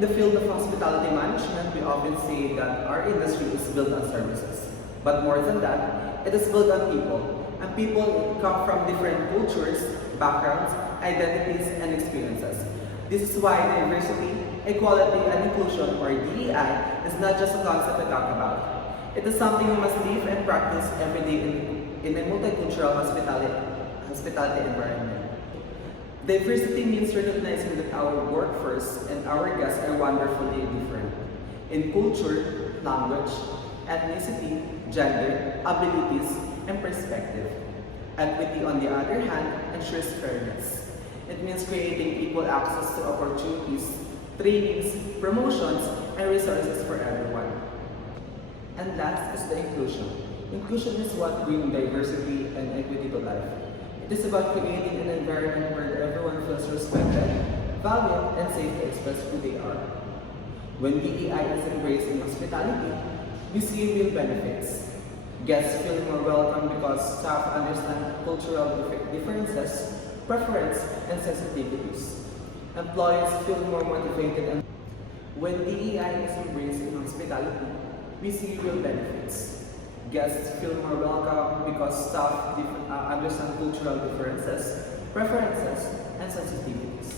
In the field of hospitality management, we often say that our industry is built on services. But more than that, it is built on people. And people come from different cultures, backgrounds, identities, and experiences. This is why diversity, equality, and inclusion, or DEI, is not just a concept to talk about. It is something we must live and practice every day in a multicultural hospitality environment. Diversity means recognizing that our workforce and our guests are wonderfully different in culture, language, ethnicity, gender, abilities, and perspective. Equity, on the other hand, ensures fairness. It means creating equal access to opportunities, trainings, promotions, and resources for everyone. And last is the inclusion. Inclusion is what brings diversity and equity to life. It is about creating an environment where everyone feels respected, valued, and safe to express who they are. When DEI is embraced in hospitality, we see real benefits. Guests feel more welcome because staff understand cultural differences, preference, and sensitivities. Employees feel more motivated, and when DEI is embraced in hospitality, we see real benefits. Guests feel more welcome because staff understand cultural differences, preferences, and sensitivities.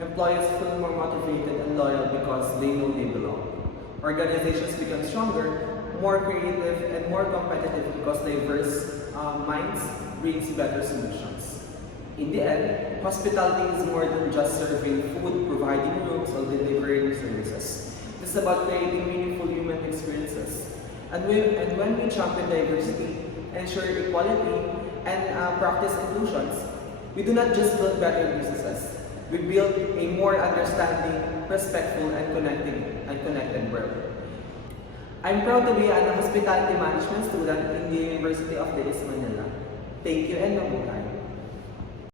Employees feel more motivated and loyal because they know they belong. Organizations become stronger, more creative, and more competitive because diverse minds brings better solutions. In the end, hospitality is more than just serving food, providing rooms, or delivering services. It's about creating meaningful human experiences. And when we champion diversity, ensure equality, and practice inclusions, we do not just build better businesses. We build a more understanding, respectful, and connected world. I'm proud to be a hospitality management student in the University of Manila. Thank you and mabuhay.